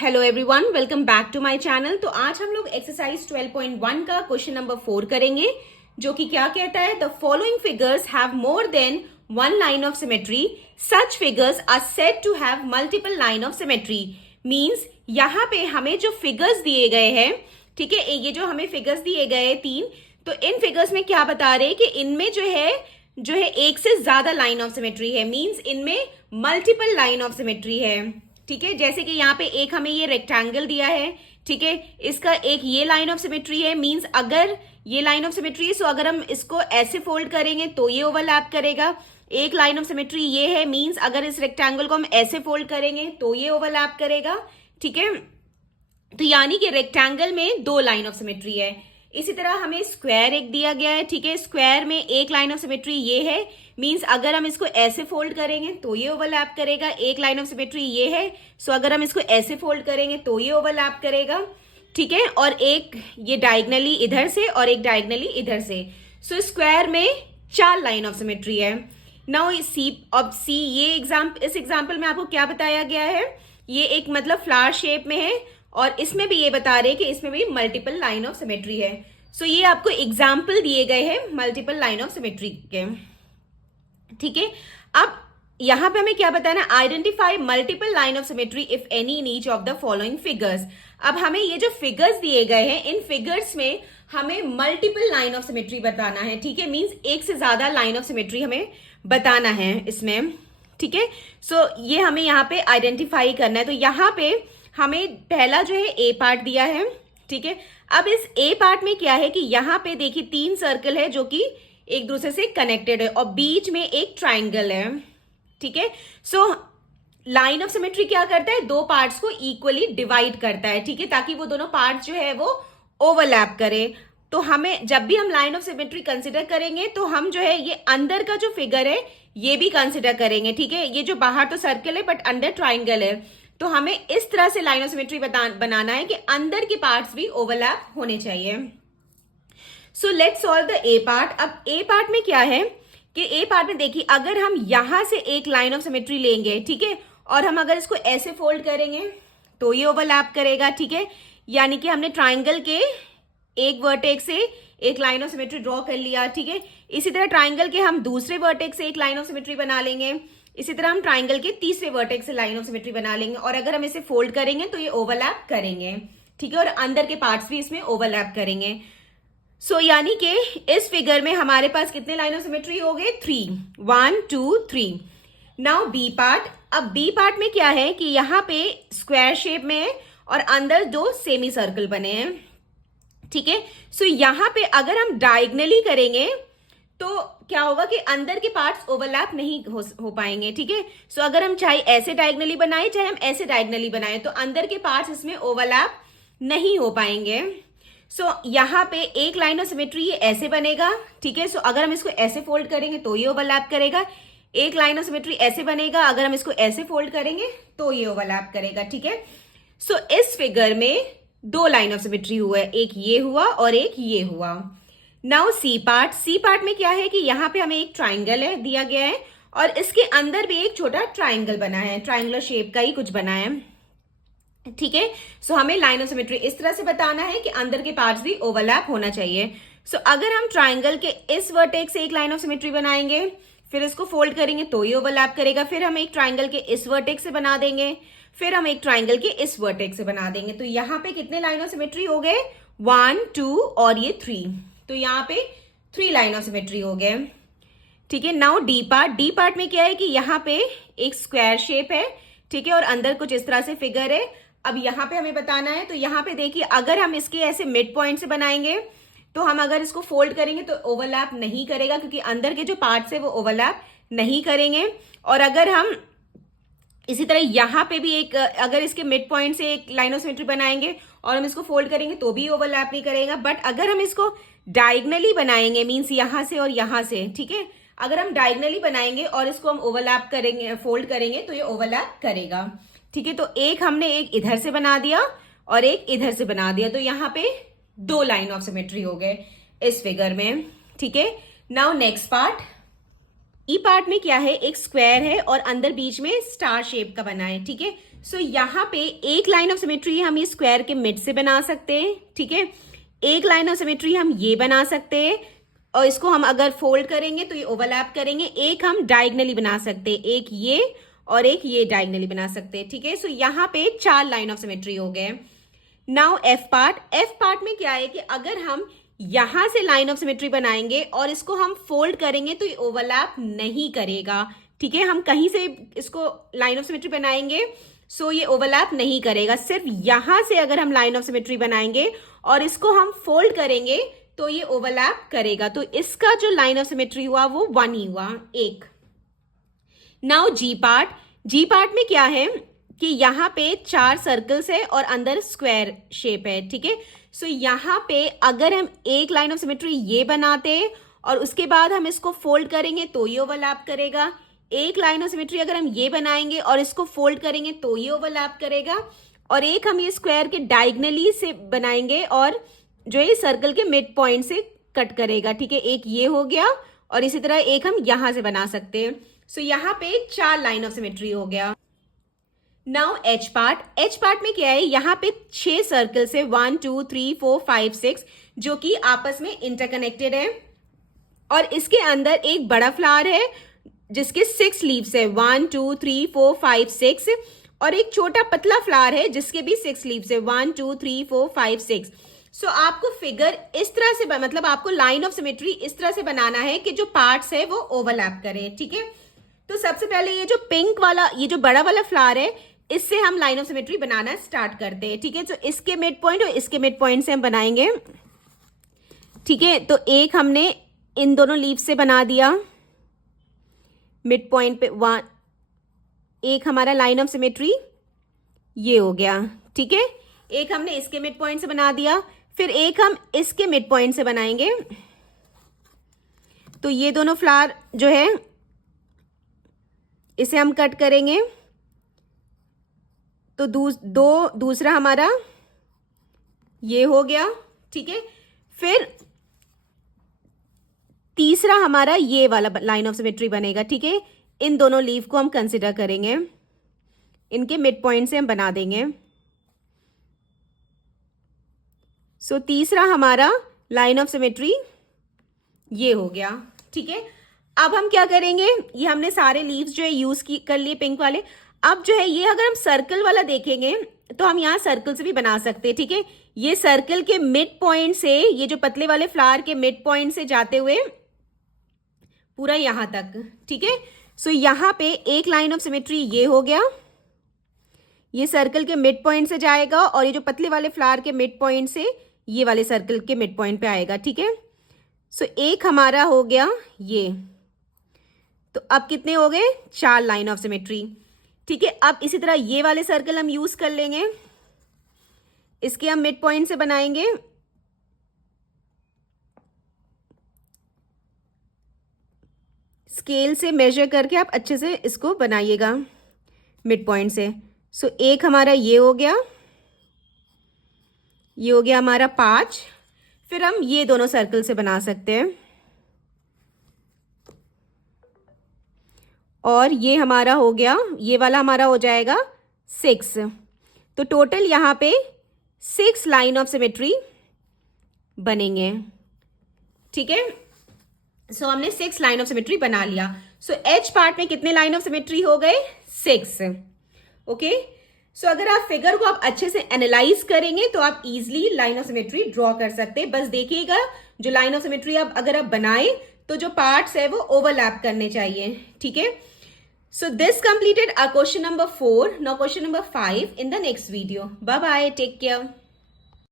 Hello everyone, welcome back to my channel. तो आज हम लोग एक्सरसाइज 12.1 का क्वेश्चन नंबर 4 करेंगे, जो कि क्या कहता है, the following figures have more than one line of symmetry, such figures are said to have multiple line of symmetry. Means यहाँ पे हमें जो फिगर्स दिए गए हैं, ठीक है, ये जो हमें फिगर्स दिए गए हैं 3, तो इन फिगर्स में क्या बता रहे हैं कि इनमें जो है एक से ज्यादा लाइन ऑफ सिमेट्री है। मींस इनमें मल्टीपल लाइन ऑफ सिमेट्री है, ठीक है। जैसे कि यहाँ पे एक हमें ये रेक्टेंगल दिया है, ठीक है, इसका एक ये लाइन ऑफ सिमेट्री है। मींस अगर ये लाइन ऑफ सिमेट्री है, सो अगर हम इसको ऐसे फोल्ड करेंगे तो ये ओवरलैप करेगा। एक लाइन ऑफ सिमेट्री ये है, मींस अगर इस रेक्टेंगल को हम ऐसे फोल्ड करेंगे तो ये ओवरलैप करेगा, ठीक है। तो यानी कि रेक्टेंगल में 2 लाइन ऑफ सिमेट्री है। इसी तरह हमें स्क्वायर एक दिया गया है, ठीक है, स्क्वायर में एक लाइन ऑफ सिमेट्री ये है। मींस अगर हम इसको ऐसे फोल्ड करेंगे तो ये ओवरलैप करेगा। एक लाइन ऑफ सिमेट्री ये है, सो अगर हम इसको ऐसे फोल्ड करेंगे तो ये ओवरलैप करेगा, ठीक है। और एक ये डायगनली इधर से और एक डायगनली इधर से। सो स्क्वायर में 4 लाइन ऑफ सिमेट्री है। नाउ सी ये इस एग्जाम्पल में आपको क्या बताया गया है, ये एक मतलब फ्लावर शेप में है और इसमें भी ये बता रहे हैं कि इसमें भी मल्टीपल लाइन ऑफ सिमेट्री है। सो ये आपको एग्जाम्पल दिए गए हैं मल्टीपल लाइन ऑफ सिमेट्री के, ठीक है। अब यहां पे हमें क्या बताना, identify multiple line of symmetry if any in each of the following figures. अब हमें ये जो फिगर्स दिए गए हैं, इन फिगर्स में हमें मल्टीपल लाइन ऑफ सिमेट्री बताना है, ठीक है। मींस एक से ज्यादा लाइन ऑफ सिमेट्री हमें बताना है इसमें, ठीक है। सो ये हमें यहाँ पे आइडेंटिफाई करना है। तो यहाँ पे हमें पहला जो है ए पार्ट दिया है, ठीक है। अब इस ए पार्ट में क्या है कि यहाँ पे देखिए 3 सर्कल है जो कि एक दूसरे से कनेक्टेड है और बीच में एक ट्राइंगल है, ठीक है। सो लाइन ऑफ सिमेट्री क्या करता है, 2 पार्ट्स को इक्वली डिवाइड करता है, ठीक है, ताकि वो दोनों पार्ट्स जो है वो ओवरलैप करे। तो हमें जब भी हम लाइन ऑफ सिमेट्री कंसिडर करेंगे तो हम जो है ये अंदर का जो फिगर है ये भी कंसिडर करेंगे, ठीक है। ये जो बाहर तो सर्कल है बट अंदर ट्राइंगल है, तो हमें इस तरह से लाइन ऑफ सिमेट्री बनाना है कि अंदर के पार्ट्स भी ओवरलैप होने चाहिए। So let's solve the A part. अब ए पार्ट में क्या है कि ए पार्ट में देखिए, अगर हम यहां से एक लाइन ऑफ सिमेट्री लेंगे, ठीक है, और हम अगर इसको ऐसे फोल्ड करेंगे तो ये ओवरलैप करेगा, ठीक है। यानी कि हमने ट्राइंगल के एक वर्टेक्स से एक लाइन ऑफ सिमेट्री ड्रॉ कर लिया, ठीक है। इसी तरह ट्राइंगल के हम दूसरे वर्टेक्स से एक लाइन ऑफ सिमेट्री बना लेंगे। इसी तरह हम ट्राइंगल के तीसरे वर्टेक्स से लाइन ऑफ सिमेट्री बना लेंगे और अगर हम इसे फोल्ड करेंगे तो ये ओवरलैप करेंगे, ठीक है, और अंदर के पार्ट्स भी इसमें ओवरलैप करेंगे। सो यानी कि इस फिगर में हमारे पास कितने लाइन ऑफ सिमेट्री हो गए, 3, 1 2 3। Now B part. अब बी पार्ट में क्या है कि यहाँ पे स्क्वायर शेप में है और अंदर 2 सेमी सर्कल बने हैं, ठीक है। सो यहाँ पे अगर हम डायगनली करेंगे तो क्या होगा कि अंदर के पार्ट्स ओवरलैप नहीं हो पाएंगे, ठीक है। सो अगर हम चाहे ऐसे डायगनली बनाए चाहे हम ऐसे डायगनली बनाए तो अंदर के पार्ट्स इसमें ओवरलैप नहीं हो पाएंगे। सो यहाँ पे एक लाइन ऑफ सिमेट्री ये ऐसे बनेगा, ठीक है। सो अगर हम इसको ऐसे फोल्ड करेंगे तो ये ओवरलैप करेगा। एक लाइन ऑफ सिमेट्री ऐसे बनेगा, अगर हम इसको ऐसे फोल्ड करेंगे तो ये ओवरलैप करेगा, ठीक है। सो इस फिगर में 2 लाइन ऑफ सिमेट्री हुआ है, एक ये हुआ और एक ये हुआ। Now C part. C part में क्या है कि यहाँ पे हमें एक ट्राइंगल है दिया गया है और इसके अंदर भी एक छोटा ट्राइंगल बना है, ट्राइंगुलर शेप का ही कुछ बना है, ठीक है। सो हमें लाइन ऑफ सिमेट्री इस तरह से बताना है कि अंदर के पार्ट्स भी ओवरलैप होना चाहिए। सो अगर हम ट्राइंगल के इस वर्टेक्स से एक लाइन ऑफ सिमेट्री बनाएंगे, फिर इसको फोल्ड करेंगे तो ये ओवरलैप करेगा। फिर हम एक ट्राइंगल के इस वर्टेक्स से बना देंगे, फिर हम एक ट्राइंगल के इस वर्टेक्स से बना देंगे। तो यहाँ पे कितने लाइन ऑफ सिमेट्री हो गए, 1 2 और ये 3। तो यहाँ पे 3 लाइन ऑफ सिमेट्री हो गए, ठीक है। Now D part. D part में क्या है कि यहाँ पे एक स्क्वायर शेप है, ठीक है, और अंदर कुछ इस तरह से फिगर है। अब यहाँ पे हमें बताना है, तो यहाँ पे देखिए अगर हम इसके ऐसे मिड पॉइंट से बनाएंगे तो हम अगर इसको फोल्ड करेंगे तो ओवरलैप नहीं करेगा, क्योंकि अंदर के जो पार्ट्स है वो ओवरलैप नहीं करेंगे। और अगर हम इसी तरह यहाँ पे भी एक अगर इसके मिड पॉइंट से एक लाइन ऑफ सिमेट्री बनाएंगे और हम इसको फोल्ड करेंगे तो भी ओवरलैप नहीं करेगा। बट अगर हम इसको डायगनली बनाएंगे, मीन्स यहाँ से और यहाँ से, ठीक है, अगर हम डायगनली बनाएंगे और इसको हम ओवरलैप करेंगे, फोल्ड करेंगे तो ये ओवरलैप करेगा, ठीक है। तो एक हमने एक इधर से बना दिया और एक इधर से बना दिया, तो यहाँ पे 2 लाइन ऑफ सिमेट्री हो गए इस फिगर में, ठीक है। नाउ नेक्स्ट पार्ट ई पार्ट में क्या है, एक स्क्वायर है और अंदर बीच में स्टार शेप का बना है, ठीक है। सो यहाँ पे एक लाइन ऑफ सिमेट्री हम ये स्क्वायर के मिड से बना सकते हैं, ठीक है। एक लाइन ऑफ सिमेट्री हम ये बना सकते हैं और इसको हम अगर फोल्ड करेंगे तो ये ओवरलैप करेंगे। एक हम डायगनली बना सकते हैं, एक ये और एक ये डायगनली बना सकते हैं, ठीक है। सो यहाँ पे 4 लाइन ऑफ सिमेट्री हो गए। नाउ एफ पार्ट में क्या है कि अगर हम यहां से लाइन ऑफ सिमेट्री बनाएंगे और इसको हम फोल्ड करेंगे तो ये ओवरलैप नहीं करेगा, ठीक है। हम कहीं से इसको लाइन ऑफ सिमेट्री बनाएंगे सो ये ओवरलैप नहीं करेगा। सिर्फ यहां से अगर हम लाइन ऑफ सिमेट्री बनाएंगे और इसको हम फोल्ड करेंगे तो ये ओवरलैप करेगा। तो इसका जो लाइन ऑफ सिमेट्री हुआ वो 1 ही हुआ, एक। नाउ जी पार्ट में क्या है कि यहाँ पे 4 सर्कल्स है और अंदर स्क्वायर शेप है, ठीक है। सो यहाँ पे अगर हम एक लाइन ऑफ सिमेट्री ये बनाते और उसके बाद हम इसको फोल्ड करेंगे तो ये ओवरलैप करेगा। एक लाइन ऑफ सिमेट्री अगर हम ये बनाएंगे और इसको फोल्ड करेंगे तो ये ओवरलैप करेगा। और एक हम ये स्क्वायर के डायगनली से बनाएंगे और जो ये सर्कल के मिड पॉइंट से कट करेगा, ठीक है। एक ये हो गया और इसी तरह एक हम यहां से बना सकते हैं। सो यहाँ पे 4 लाइन ऑफ सिमेट्री हो गया। नाउ एच पार्ट में क्या है, यहाँ पे 6 सर्कल्स है, 1 2 3 4 5 6, जो कि आपस में इंटरकनेक्टेड है। और इसके अंदर एक बड़ा फ्लावर है जिसके 6 लीव्स है, 1 2 3 4 5 6, और एक छोटा पतला फ्लावर है जिसके भी 6 लीव्स है, 1 2 3 4 5 6। सो आपको फिगर इस तरह से मतलब आपको लाइन ऑफ सिमेट्री इस तरह से बनाना है कि जो पार्ट्स है वो ओवरलैप करे, ठीक है। तो सबसे पहले ये जो पिंक वाला, ये जो बड़ा वाला फ्लावर है, इससे हम line of symmetry banana start करते हैं, ठीक है। तो इसके मिड पॉइंट और इसके मिड पॉइंट से हम बनाएंगे, ठीक है। तो एक हमने इन दोनों लीव से बना दिया मिड पॉइंट पे, 1, एक हमारा लाइन ऑफ सिमेट्री ये हो गया, ठीक है। एक हमने इसके मिड पॉइंट से बना दिया, फिर एक हम इसके मिड पॉइंट से बनाएंगे। तो ये दोनों फ्लावर जो है इसे हम कट करेंगे। तो दूसरा हमारा ये हो गया, ठीक है। फिर तीसरा हमारा ये वाला लाइन ऑफ सिमेट्री बनेगा, ठीक है। इन दोनों लीव को हम कंसिडर करेंगे, इनके मिड पॉइंट से हम बना देंगे। सो तीसरा हमारा लाइन ऑफ सिमेट्री ये हो गया, ठीक है। अब हम क्या करेंगे, ये हमने सारे लीव्स जो है यूज कर लिए पिंक वाले। अब जो है ये अगर हम सर्कल वाला देखेंगे तो हम यहाँ सर्कल से भी बना सकते हैं, ठीक है। ये सर्कल के मिड पॉइंट से, ये जो पतले वाले फ्लावर के मिड पॉइंट से जाते हुए पूरा यहां तक, ठीक है। सो यहाँ पे एक लाइन ऑफ सिमेट्री ये हो गया, ये सर्कल के मिड पॉइंट से जाएगा और ये जो पतले वाले फ्लावर के मिड पॉइंट से ये वाले सर्कल के मिड पॉइंट पे आएगा, ठीक है। सो एक हमारा हो गया ये। तो अब कितने हो गए, 4 लाइन ऑफ सिमेट्री, ठीक है। अब इसी तरह ये वाले सर्कल हम यूज कर लेंगे, इसके हम मिड पॉइंट से बनाएंगे। स्केल से मेजर करके आप अच्छे से इसको बनाइएगा मिड पॉइंट से। सो एक हमारा ये हो गया, ये हो गया हमारा 5। फिर हम ये दोनों सर्कल से बना सकते हैं और ये हमारा हो गया, ये वाला हमारा हो जाएगा 6। तो टोटल यहाँ पे 6 लाइन ऑफ सिमेट्री बनेंगे, ठीक है। सो हमने 6 लाइन ऑफ सिमेट्री बना लिया। सो एच पार्ट में कितने लाइन ऑफ सिमेट्री हो गए, 6, ओके। सो अगर आप फिगर को आप अच्छे से एनालाइज करेंगे तो आप easily line of symmetry draw कर सकते हैं। बस देखिएगा जो लाइन ऑफ सिमेट्री आप अगर आप बनाए तो जो पार्ट्स है वो ओवरलैप करने चाहिए, ठीक है। So this completed our question number 4. Now question number 5 in the next video. Bye bye. Take care.